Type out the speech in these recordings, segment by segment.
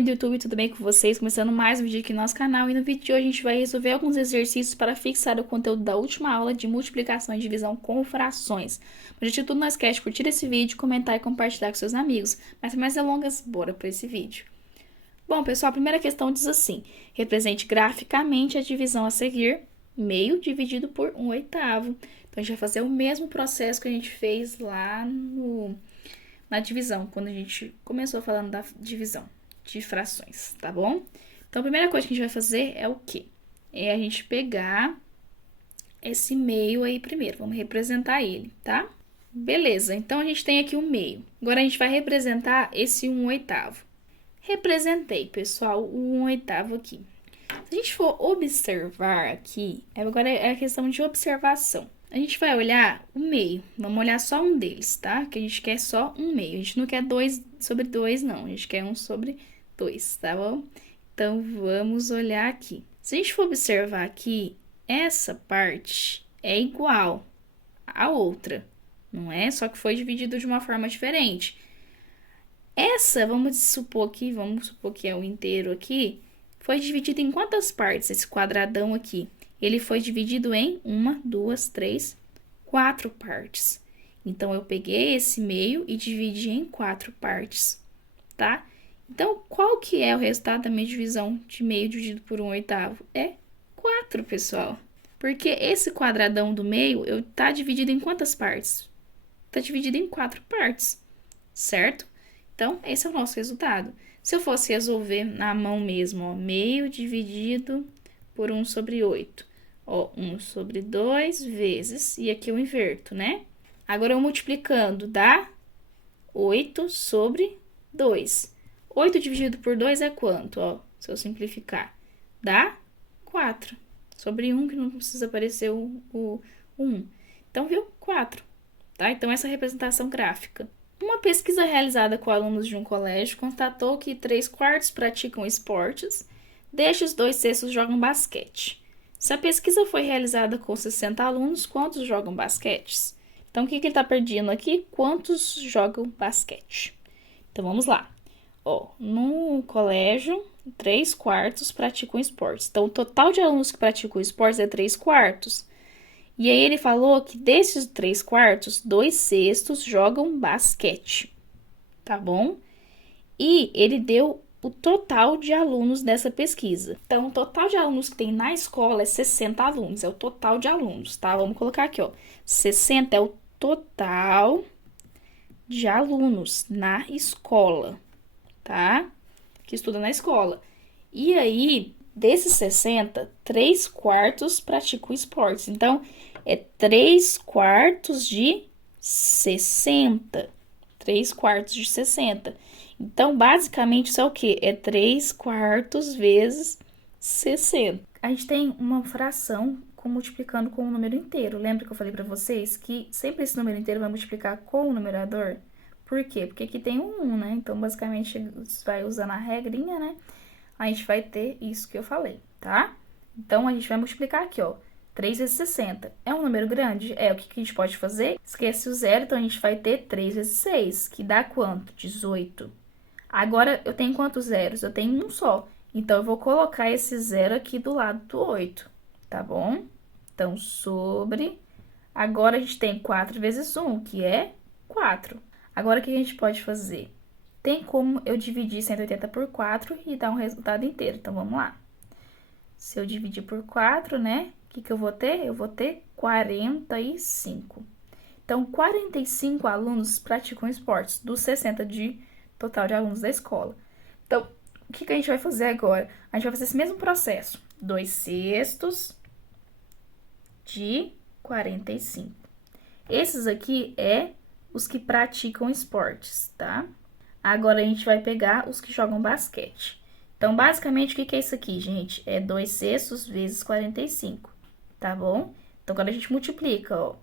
família do YouTube, tudo bem com vocês? Começando mais um vídeo aqui no nosso canal. E no vídeo de hoje a gente vai resolver alguns exercícios para fixar o conteúdo da última aula de multiplicação e divisão com frações. Mas antes de tudo, não esquece de curtir esse vídeo, comentar e compartilhar com seus amigos. Mas sem mais delongas, bora para esse vídeo. Bom, pessoal, a primeira questão diz assim: represente graficamente a divisão a seguir, meio dividido por 1/8. Então, a gente vai fazer o mesmo processo que a gente fez lá na divisão, quando a gente começou falando da divisão de frações, tá bom? Então, a primeira coisa que a gente vai fazer é o quê? É a gente pegar esse meio aí primeiro, vamos representar ele, tá? Beleza, então a gente tem aqui um meio. Agora, a gente vai representar esse 1/8. Representei, pessoal, o 1/8 aqui. Se a gente for observar aqui, agora é a questão de observação. A gente vai olhar o meio, vamos olhar só um deles, tá? Que a gente quer só um meio, a gente não quer 2 sobre 2, não. A gente quer 1 sobre 2, tá bom? Então, vamos olhar aqui. Se a gente for observar aqui, essa parte é igual à outra, não é? Só que foi dividido de uma forma diferente. Essa, vamos supor que é o inteiro aqui, foi dividido em quantas partes, esse quadradão aqui? Ele foi dividido em 1, 2, 3, 4 partes. Então, eu peguei esse meio e dividi em 4 partes, tá? Então, qual que é o resultado da minha divisão de meio dividido por 1/8? É 4, pessoal. Porque esse quadradão do meio, tá dividido em quantas partes? Tá dividido em 4 partes, certo? Então, esse é o nosso resultado. Se eu fosse resolver na mão mesmo, ó, meio dividido por 1 sobre 8. Ó, 1 sobre 2 vezes, e aqui eu inverto, né? Agora, eu multiplicando, dá 8 sobre 2. 8 dividido por 2 é quanto? Ó, se eu simplificar, dá 4 sobre 1, que não precisa aparecer o 1. Então, viu? 4, tá? Então, essa é a representação gráfica. Uma pesquisa realizada com alunos de um colégio constatou que 3/4 praticam esportes, destes 2/6 jogam basquete. Se a pesquisa foi realizada com 60 alunos, quantos jogam basquete? Então, o que ele está pedindo aqui? Quantos jogam basquete? Então, vamos lá. Ó, no colégio, 3/4 praticam esportes. Então, o total de alunos que praticam esportes é 3/4. E aí, ele falou que desses 3/4, 2/6 jogam basquete, tá bom? E ele deu o total de alunos dessa pesquisa. Então, o total de alunos que tem na escola é 60 alunos, é o total de alunos, tá? Vamos colocar aqui, ó, 60 é o total de alunos na escola, tá? Que estuda na escola. E aí, desses 60, 3/4 praticam esportes. Então, é 3/4 de 60. 3/4 de 60. Então, basicamente, isso é o quê? É 3/4 vezes 60. A gente tem uma fração multiplicando com um número inteiro. Lembra que eu falei para vocês que sempre esse número inteiro vai multiplicar com o numerador? Por quê? Porque aqui tem um 1, né? Então, basicamente, vai usando a regrinha, né? A gente vai ter isso que eu falei, tá? Então, a gente vai multiplicar aqui, ó. 3 vezes 60. É um número grande? É. O que a gente pode fazer? Esquece o zero, então a gente vai ter 3 vezes 6, que dá quanto? 18. Agora, eu tenho quantos zeros? Eu tenho um só. Então, eu vou colocar esse zero aqui do lado do 8, tá bom? Então, sobre... Agora, a gente tem 4 vezes 1, que é 4. Agora, o que a gente pode fazer? Tem como eu dividir 180 por 4 e dar um resultado inteiro. Então, vamos lá. Se eu dividir por 4, né? O que eu vou ter? Eu vou ter 45. Então, 45 alunos praticam esportes, dos 60 de total de alunos da escola. Então, o que a gente vai fazer agora? A gente vai fazer esse mesmo processo. 2/6 de 45. Esses aqui é os que praticam esportes, tá? Agora, a gente vai pegar os que jogam basquete. Então, basicamente, o que é isso aqui, gente? É 2/6 vezes 45, tá bom? Então, quando a gente multiplica, ó,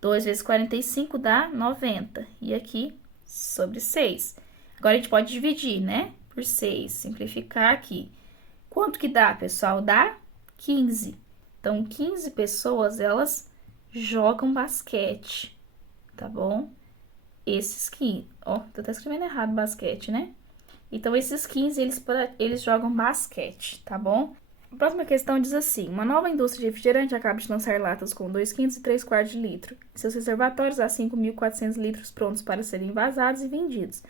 2 vezes 45 dá 90. E aqui, sobre 6. Agora, a gente pode dividir, né? Por 6, simplificar aqui. Quanto que dá, pessoal? Dá 15. Então, 15 pessoas, elas jogam basquete, tá bom? Esses aqui, ó, tô até escrevendo errado basquete, né? Então, esses 15, eles jogam basquete, tá bom? A próxima questão diz assim: uma nova indústria de refrigerante acaba de lançar latas com 2 quintos e 3 quartos de litro. Em seus reservatórios há 5.400 litros prontos para serem envasados e vendidos.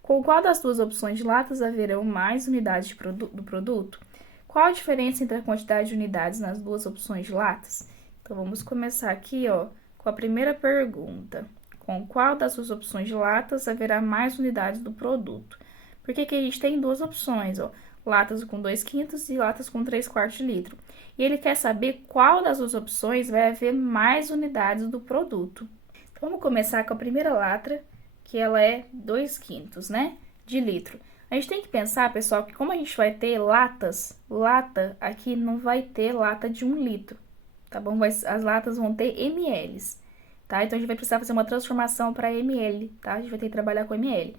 Com qual das duas opções de latas haverão mais unidades do produto? Qual a diferença entre a quantidade de unidades nas duas opções de latas? Então, vamos começar aqui, ó, com a primeira pergunta. Com qual das duas opções de latas haverá mais unidades do produto? Porque aqui a gente tem duas opções, ó, latas com 2 quintos e latas com 3 quartos de litro. E ele quer saber qual das duas opções vai haver mais unidades do produto. Então, vamos começar com a primeira lata, que ela é 2 quintos, né, de litro. A gente tem que pensar, pessoal, que como a gente vai ter latas, lata aqui não vai ter lata de 1 litro, tá bom? As latas vão ter mls, tá? Então, a gente vai precisar fazer uma transformação para ml, tá? A gente vai ter que trabalhar com ml.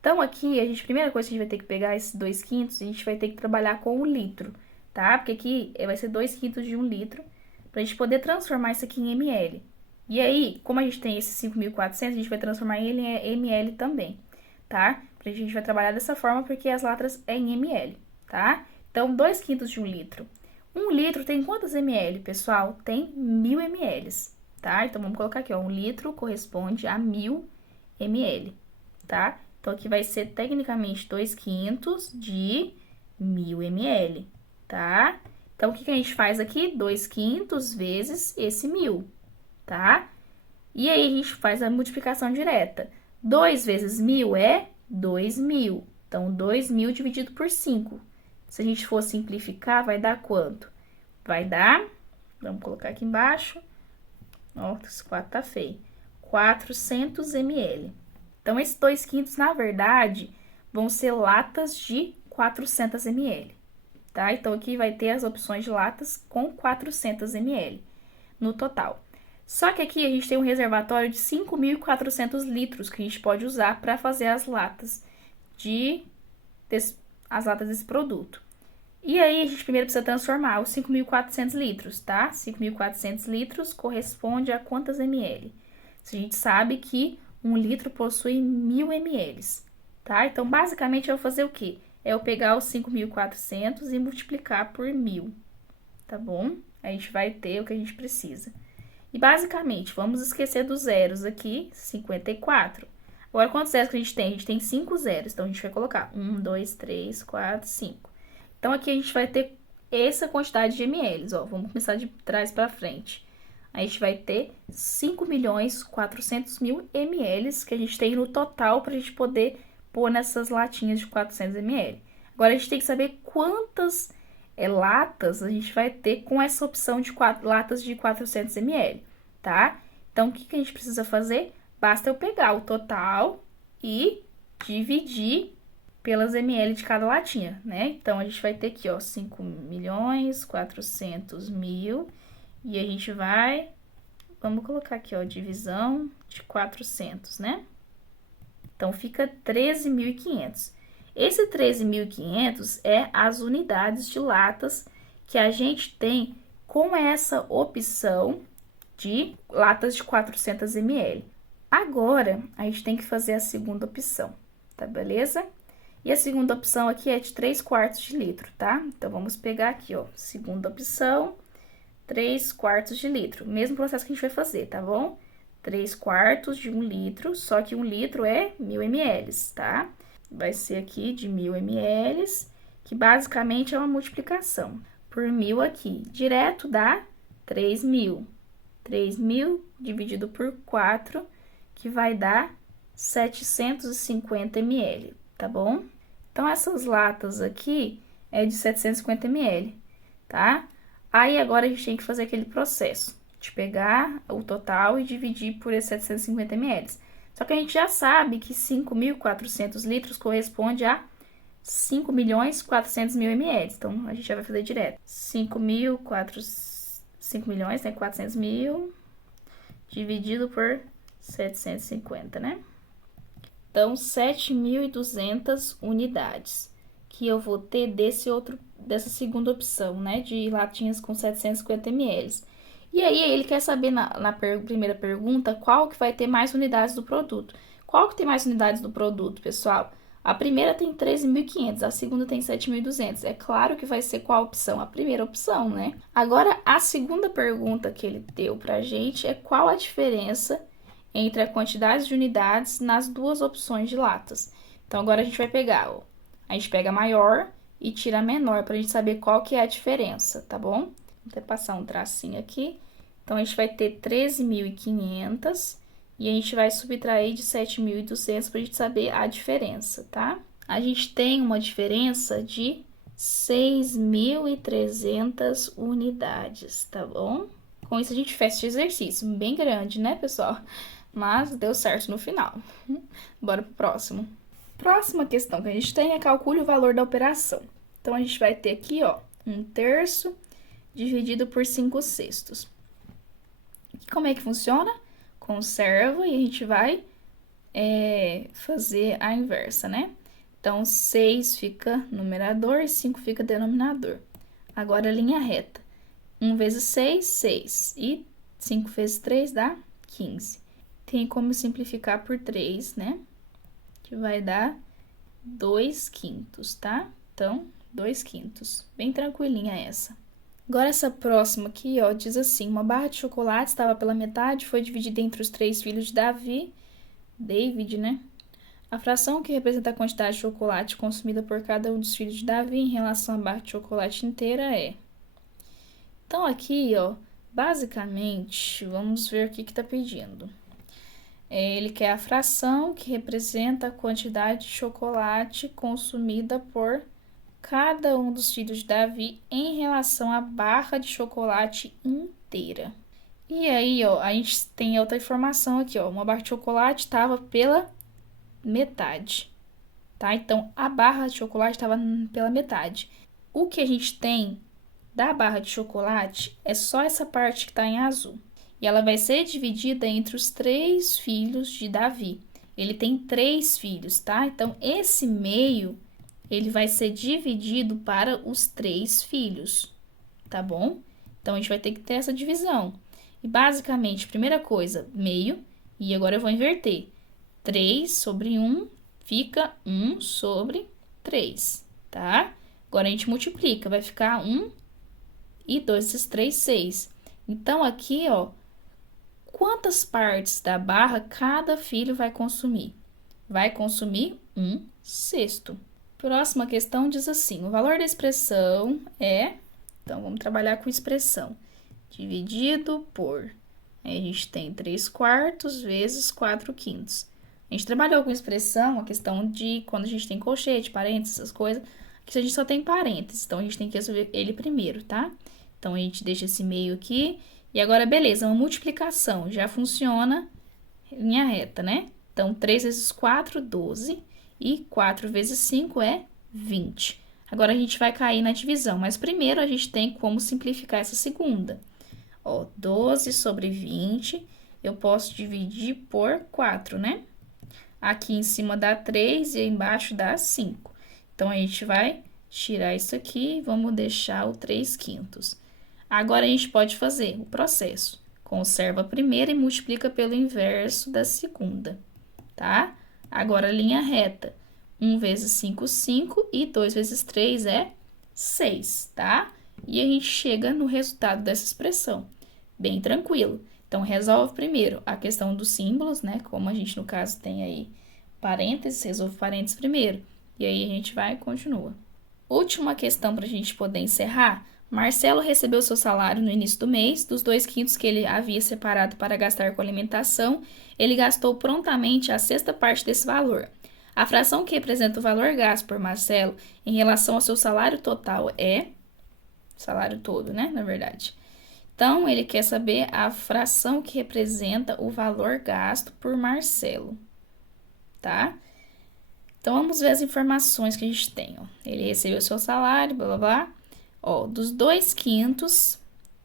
Então, aqui, a primeira coisa que a gente vai ter que pegar esses 2 quintos, a gente vai ter que trabalhar com o litro, tá? Porque aqui vai ser 2 quintos de 1 litro, pra gente poder transformar isso aqui em ml. E aí, como a gente tem esses 5.400, a gente vai transformar ele em ml também, tá? A gente vai trabalhar dessa forma porque as latas é em ml, tá? Então, 2 quintos de 1 litro. 1 litro tem quantos ml, pessoal? Tem 1.000 ml, tá? Então, vamos colocar aqui, ó, 1 litro corresponde a 1.000 ml, tá? Então, aqui vai ser, tecnicamente, 2 quintos de 1.000 ml, tá? Então, o que a gente faz aqui? 2 quintos vezes esse 1.000, tá? E aí, a gente faz a multiplicação direta. 2 vezes 1.000 é 2.000. Então, 2.000 dividido por 5. Se a gente for simplificar, vai dar quanto? Vai dar, vamos colocar aqui embaixo. Ó, esse 4 tá feio. 400 ml. Então, esses 2 quintos, na verdade, vão ser latas de 400 ml, tá? Então, aqui vai ter as opções de latas com 400 ml no total. Só que aqui a gente tem um reservatório de 5.400 litros que a gente pode usar para fazer as latas desse produto. E aí, a gente primeiro precisa transformar os 5.400 litros, tá? 5.400 litros corresponde a quantas ml? A gente sabe que 1 litro possui 1.000 ml, tá? Então, basicamente, eu vou fazer o quê? É eu pegar os 5.400 e multiplicar por 1.000, tá bom? A gente vai ter o que a gente precisa. E, basicamente, vamos esquecer dos zeros aqui, 54. Agora, quantos zeros que a gente tem? A gente tem 5 zeros, então a gente vai colocar 1, 2, 3, 4, 5. Então, aqui a gente vai ter essa quantidade de ml, ó. Vamos começar de trás para frente. A gente vai ter 5.400.000 ml que a gente tem no total para a gente poder pôr nessas latinhas de 400 ml. Agora, a gente tem que saber quantas latas a gente vai ter com essa opção de latas de 400 ml, tá? Então, o que a gente precisa fazer? Basta eu pegar o total e dividir pelas ml de cada latinha, né? Então, a gente vai ter aqui, ó, 5.400.000 e a gente vai, vamos colocar aqui, ó, divisão de 400, né? Então, fica 13.500. Esse 13.500 é as unidades de latas que a gente tem com essa opção de latas de 400 ml. Agora, a gente tem que fazer a segunda opção, tá beleza? E a segunda opção aqui é de 3 quartos de litro, tá? Então, vamos pegar aqui, ó, segunda opção, 3 quartos de litro. Mesmo processo que a gente vai fazer, tá bom? 3 quartos de 1 litro, só que 1 litro é 1.000 ml, tá? Vai ser aqui de 1.000 ml, que basicamente é uma multiplicação por 1.000 aqui. Direto dá 3.000. 3.000 dividido por 4, que vai dar 750 ml, tá bom? Então, essas latas aqui é de 750 ml, tá? Aí, agora, a gente tem que fazer aquele processo de pegar o total e dividir por esses 750 ml. Só que a gente já sabe que 5.400 litros corresponde a 5.400.000 ml. Então, a gente já vai fazer direto. 5 milhões, né? 400 mil dividido por 750, né? Então, 7.200 unidades que eu vou ter dessa segunda opção, né? De latinhas com 750 ml. E aí, ele quer saber na primeira pergunta qual que vai ter mais unidades do produto. Qual que tem mais unidades do produto, pessoal? A primeira tem 13.500, a segunda tem 7.200. É claro que vai ser qual opção? A primeira opção, né? Agora, a segunda pergunta que ele deu pra gente é qual a diferença entre a quantidade de unidades nas duas opções de latas. Então, agora a gente vai pegar, ó, a gente pega a maior e tira a menor pra gente saber qual que é a diferença, tá bom? Vou até passar um tracinho aqui. Então, a gente vai ter 13.500 e a gente vai subtrair de 7.200 para a gente saber a diferença, tá? A gente tem uma diferença de 6.300 unidades, tá bom? Com isso, a gente fecha esse exercício. Bem grande, né, pessoal? Mas deu certo no final. Bora pro próximo. Próxima questão que a gente tem é calcule o valor da operação. Então, a gente vai ter aqui, ó, 1/3 dividido por 5/6. Como é que funciona? Conserva e a gente vai fazer a inversa, né? Então, 6 fica numerador e 5 fica denominador. Agora, linha reta. 1 vezes 6, 6. E 5 vezes 3 dá 15. Tem como simplificar por 3, né? Que vai dar 2/5, tá? Então, 2/5. Bem tranquilinha essa. Agora, essa próxima aqui, ó, diz assim: uma barra de chocolate estava pela metade, foi dividida entre os 3 filhos de David, né? A fração que representa a quantidade de chocolate consumida por cada um dos filhos de Davi em relação à barra de chocolate inteira é. Então, aqui, ó, basicamente, vamos ver o que tá pedindo. Ele quer a fração que representa a quantidade de chocolate consumida por cada um dos filhos de Davi em relação à barra de chocolate inteira. E aí, ó, a gente tem outra informação aqui, ó. Uma barra de chocolate estava pela metade, tá? Então, a barra de chocolate estava pela metade. O que a gente tem da barra de chocolate é só essa parte que está em azul. E ela vai ser dividida entre os 3 filhos de Davi. Ele tem 3 filhos, tá? Então, esse meio ele vai ser dividido para os 3 filhos, tá bom? Então, a gente vai ter que ter essa divisão. E, basicamente, primeira coisa, meio, e agora eu vou inverter. 3 sobre 1 fica 1 sobre 3, tá? Agora, a gente multiplica, vai ficar 1 e 2 vezes 3, 6. Então, aqui, ó, quantas partes da barra cada filho vai consumir? Vai consumir 1/6. Próxima questão diz assim: o valor da expressão é... Então, vamos trabalhar com expressão. Dividido por... Aí a gente tem 3/4 vezes 4/5. A gente trabalhou com expressão, a questão de quando a gente tem colchete, parênteses, essas coisas. Aqui a gente só tem parênteses, então a gente tem que resolver ele primeiro, tá? Então, a gente deixa esse meio aqui. E agora, beleza, uma multiplicação. Já funciona linha reta, né? Então, 3 vezes 4, 12. E 4 vezes 5 é 20. Agora, a gente vai cair na divisão. Mas, primeiro, a gente tem como simplificar essa segunda. Ó, 12 sobre 20, eu posso dividir por 4, né? Aqui em cima dá 3 e aí embaixo dá 5. Então, a gente vai tirar isso aqui e vamos deixar o 3/5. Agora, a gente pode fazer o processo. Conserva a primeira e multiplica pelo inverso da segunda, tá? Agora, linha reta. 1 vezes 5, 5 e 2 vezes 3 é 6, tá? E a gente chega no resultado dessa expressão. Bem tranquilo. Então, resolve primeiro a questão dos símbolos, né? Como a gente, no caso, tem aí parênteses, resolve parênteses primeiro. E aí, a gente vai e continua. Última questão para a gente poder encerrar. Marcelo recebeu seu salário no início do mês. Dos 2/5 que ele havia separado para gastar com alimentação, ele gastou prontamente a sexta parte desse valor. A fração que representa o valor gasto por Marcelo em relação ao seu salário total é... Salário todo, né? Na verdade. Então, ele quer saber a fração que representa o valor gasto por Marcelo, tá? Então, vamos ver as informações que a gente tem, ó. Ele recebeu seu salário, blá, blá, blá. Ó, dos 2/5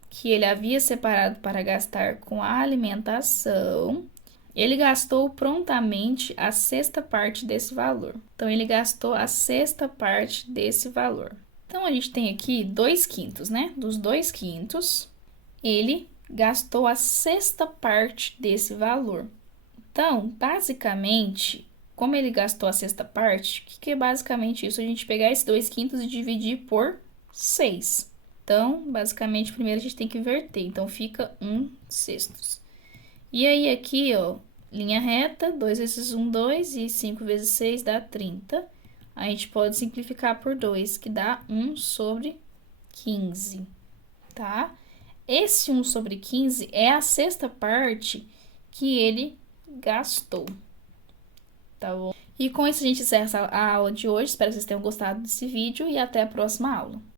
que ele havia separado para gastar com a alimentação, ele gastou prontamente a sexta parte desse valor. Então, ele gastou a sexta parte desse valor. Então, a gente tem aqui 2/5, né? Dos 2/5, ele gastou a sexta parte desse valor. Então, basicamente, como ele gastou a sexta parte, o que é basicamente isso? A gente pegar esse 2/5 e dividir por 6. Então, basicamente, primeiro a gente tem que inverter. Então, fica 1/6. E aí, aqui, ó, linha reta, 2 vezes 1, 2, e 5 vezes 6 dá 30. A gente pode simplificar por 2, que dá 1/15, tá? Esse 1/15 é a sexta parte que ele gastou, tá bom? E com isso a gente encerra a aula de hoje. Espero que vocês tenham gostado desse vídeo e até a próxima aula.